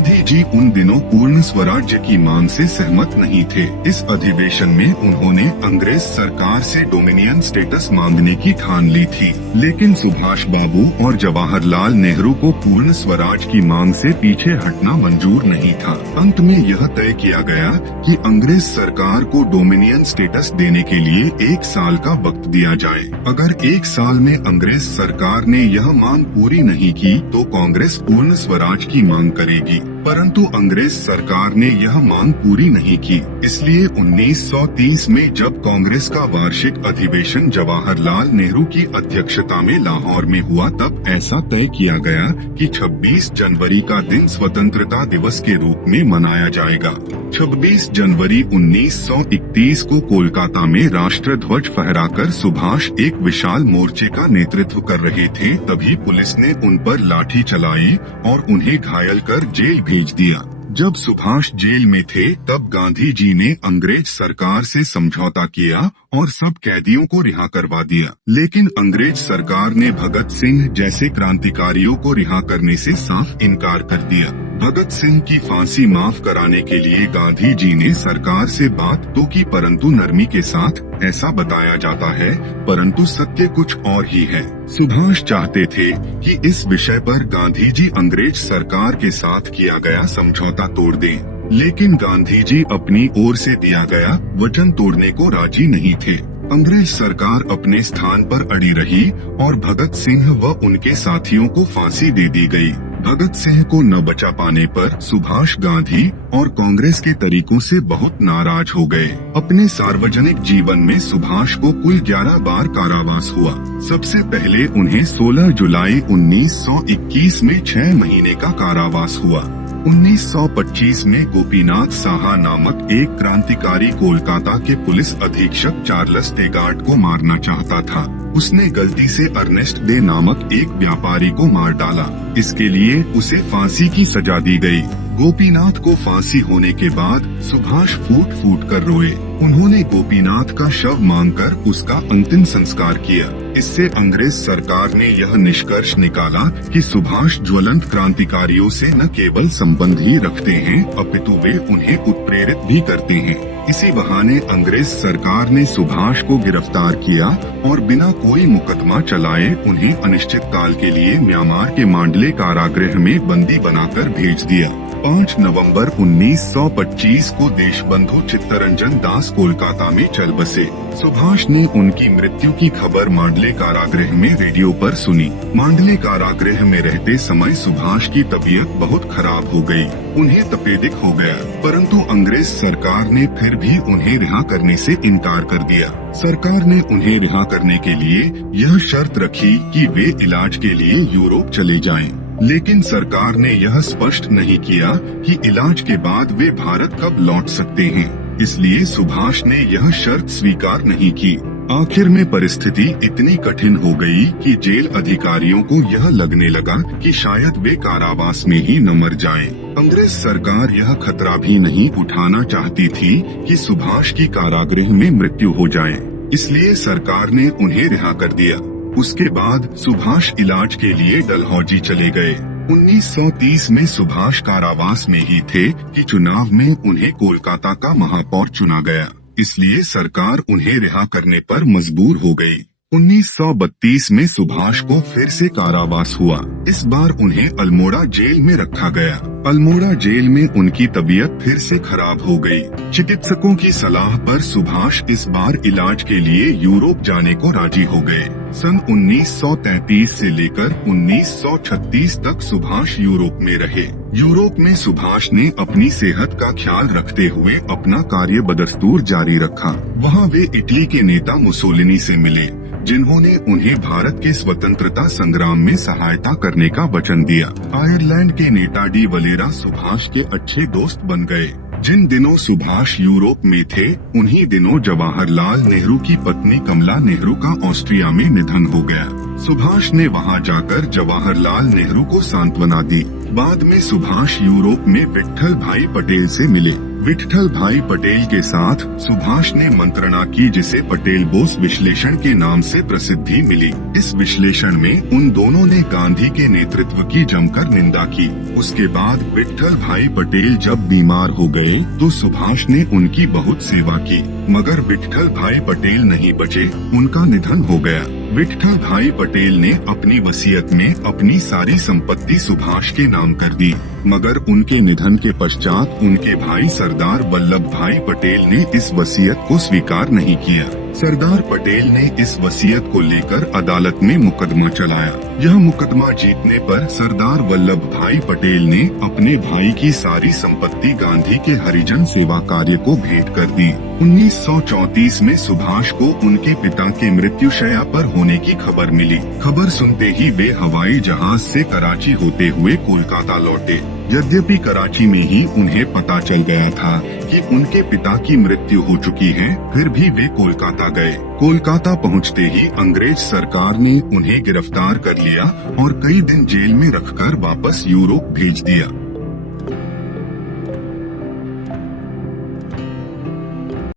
गांधी जी उन दिनों पूर्ण स्वराज्य की मांग से सहमत नहीं थे। इस अधिवेशन में उन्होंने अंग्रेज सरकार से डोमिनियन स्टेटस मांगने की ठान ली थी, लेकिन सुभाष बाबू और जवाहरलाल नेहरू को पूर्ण स्वराज की मांग से पीछे हटना मंजूर नहीं था। अंत में यह तय किया गया कि अंग्रेज सरकार को डोमिनियन स्टेटस देने के लिए 1 साल का वक्त दिया जाए। अगर 1 साल में अंग्रेज सरकार ने यह मांग पूरी नहीं की तो कांग्रेस पूर्ण स्वराज की मांग करेगी, परंतु अंग्रेज सरकार ने यह मांग पूरी नहीं की। इसलिए 1930 में जब कांग्रेस का वार्षिक अधिवेशन जवाहरलाल नेहरू की अध्यक्षता में लाहौर में हुआ, तब ऐसा तय किया गया कि 26 जनवरी का दिन स्वतंत्रता दिवस के रूप में मनाया जाएगा। 26 जनवरी 1931 को कोलकाता में राष्ट्र ध्वज फहराकर सुभाष एक विशाल मोर्चे का नेतृत्व कर रहे थे, तभी पुलिस ने उन पर लाठी चलाई और उन्हें घायल कर जेल भेज दिया। जब सुभाष जेल में थे तब गांधी जी ने अंग्रेज सरकार से समझौता किया और सब कैदियों को रिहा करवा दिया, लेकिन अंग्रेज सरकार ने भगत सिंह जैसे क्रांतिकारियों को रिहा करने से साफ इनकार कर दिया। भगत सिंह की फांसी माफ कराने के लिए गांधी जी ने सरकार से बात तो की, परंतु नरमी के साथ, ऐसा बताया जाता है, परंतु सत्य कुछ और ही है। सुभाष चाहते थे कि इस विषय पर गांधी जी अंग्रेज सरकार के साथ किया गया समझौता तोड़ दें, लेकिन गांधी जी अपनी ओर से दिया गया वचन तोड़ने को राजी नहीं थे। अंग्रेज सरकार अपने स्थान पर अड़ी रही और भगत सिंह व उनके साथियों को फांसी दे दी गई। भगत सिंह को न बचा पाने पर सुभाष गांधी और कांग्रेस के तरीकों से बहुत नाराज हो गए। अपने सार्वजनिक जीवन में सुभाष को कुल 11 बार कारावास हुआ। सबसे पहले उन्हें 16 जुलाई 1921 में 6 महीने का कारावास हुआ। 1925 में गोपीनाथ साहा नामक एक क्रांतिकारी कोलकाता के पुलिस अधीक्षक चार्ल्स टेगार्ट को मारना चाहता था। उसने गलती से अर्नेस्ट डे नामक एक व्यापारी को मार डाला। इसके लिए उसे फांसी की सजा दी गई। गोपीनाथ को फांसी होने के बाद सुभाष फूट फूट कर रोए। उन्होंने गोपीनाथ का शव मांगकर उसका अंतिम संस्कार किया। इससे अंग्रेज सरकार ने यह निष्कर्ष निकाला कि सुभाष ज्वलंत क्रांतिकारियों से न केवल संबंध ही रखते हैं, अपितु वे उन्हें उत्प्रेरित भी करते हैं। इसी बहाने अंग्रेज सरकार ने सुभाष को गिरफ्तार किया और बिना कोई मुकदमा चलाए उन्हें अनिश्चित काल के लिए म्यांमार के मांडले कारागृह में बंदी बनाकर भेज दिया। 5 नवंबर 1925 को देशबंधु चित्तरंजन दास कोलकाता में चल बसे। सुभाष ने उनकी मृत्यु की खबर मांडले कारागृह में रेडियो पर सुनी। मांडले कारागृह में रहते समय सुभाष की तबीयत बहुत खराब हो गई। उन्हें तपेदिक हो गया, परंतु अंग्रेज सरकार ने फिर भी उन्हें रिहा करने से इनकार कर दिया। सरकार ने उन्हें रिहा करने के लिए यह शर्त रखी कि वे इलाज के लिए यूरोप चले जाएं। लेकिन सरकार ने यह स्पष्ट नहीं किया कि इलाज के बाद वे भारत कब लौट सकते हैं, इसलिए सुभाष ने यह शर्त स्वीकार नहीं की। आखिर में परिस्थिति इतनी कठिन हो गई कि जेल अधिकारियों को यह लगने लगा कि शायद वे कारावास में ही न मर जाएं। अंग्रेज सरकार यह खतरा भी नहीं उठाना चाहती थी कि सुभाष की कारागृह में मृत्यु हो जाए, इसलिए सरकार ने उन्हें रिहा कर दिया। उसके बाद सुभाष इलाज के लिए डलहौजी चले गए। 1930 में सुभाष कारावास में ही थे कि चुनाव में उन्हें कोलकाता का महापौर चुना गया, इसलिए सरकार उन्हें रिहा करने पर मजबूर हो गई। 1932 में सुभाष को फिर से कारावास हुआ। इस बार उन्हें अल्मोड़ा जेल में रखा गया। अल्मोड़ा जेल में उनकी तबीयत फिर से खराब हो गई। चिकित्सकों की सलाह पर सुभाष इस बार इलाज के लिए यूरोप जाने को राजी हो गए। सन 1933 से लेकर 1936 तक सुभाष यूरोप में रहे। यूरोप में सुभाष ने अपनी सेहत का ख्याल रखते हुए अपना कार्य बदस्तूर जारी रखा। वहाँ वे इटली के नेता मुसोलिनी से मिले, जिन्होंने उन्हें भारत के स्वतंत्रता संग्राम में सहायता करने का वचन दिया। आयरलैंड के नेता डी वलेरा सुभाष के अच्छे दोस्त बन गए। जिन दिनों सुभाष यूरोप में थे, उन्हीं दिनों जवाहरलाल नेहरू की पत्नी कमला नेहरू का ऑस्ट्रिया में निधन हो गया। सुभाष ने वहां जाकर जवाहरलाल नेहरू को सांत्वना दी। बाद में सुभाष यूरोप में विट्ठल भाई पटेल से मिले। विठ्ठल भाई पटेल के साथ सुभाष ने मंत्रणा की, जिसे पटेल बोस विश्लेषण के नाम से प्रसिद्धि मिली। इस विश्लेषण में उन दोनों ने गांधी के नेतृत्व की जमकर निंदा की। उसके बाद विठ्ठल भाई पटेल जब बीमार हो गए तो सुभाष ने उनकी बहुत सेवा की, मगर विठ्ठल भाई पटेल नहीं बचे, उनका निधन हो गया। विठ्ठल भाई पटेल ने अपनी वसीयत में अपनी सारी संपत्ति सुभाष के नाम कर दी, मगर उनके निधन के पश्चात उनके भाई सरदार वल्लभ भाई पटेल ने इस वसीयत को स्वीकार नहीं किया। सरदार पटेल ने इस वसीयत को लेकर अदालत में मुकदमा चलाया। यह मुकदमा जीतने पर सरदार वल्लभ भाई पटेल ने अपने भाई की सारी संपत्ति गांधी के हरिजन सेवा कार्य को भेंट कर दी। 1934 में सुभाष को उनके पिता के मृत्युशैया पर होने की खबर मिली। खबर सुनते ही वे हवाई जहाज से कराची होते हुए कोलकाता लौटे। यद्यपि कराची में ही उन्हें पता चल गया था कि उनके पिता की मृत्यु हो चुकी है, फिर भी वे कोलकाता गए। कोलकाता पहुंचते ही अंग्रेज सरकार ने उन्हें गिरफ्तार कर लिया और कई दिन जेल में रखकर वापस यूरोप भेज दिया।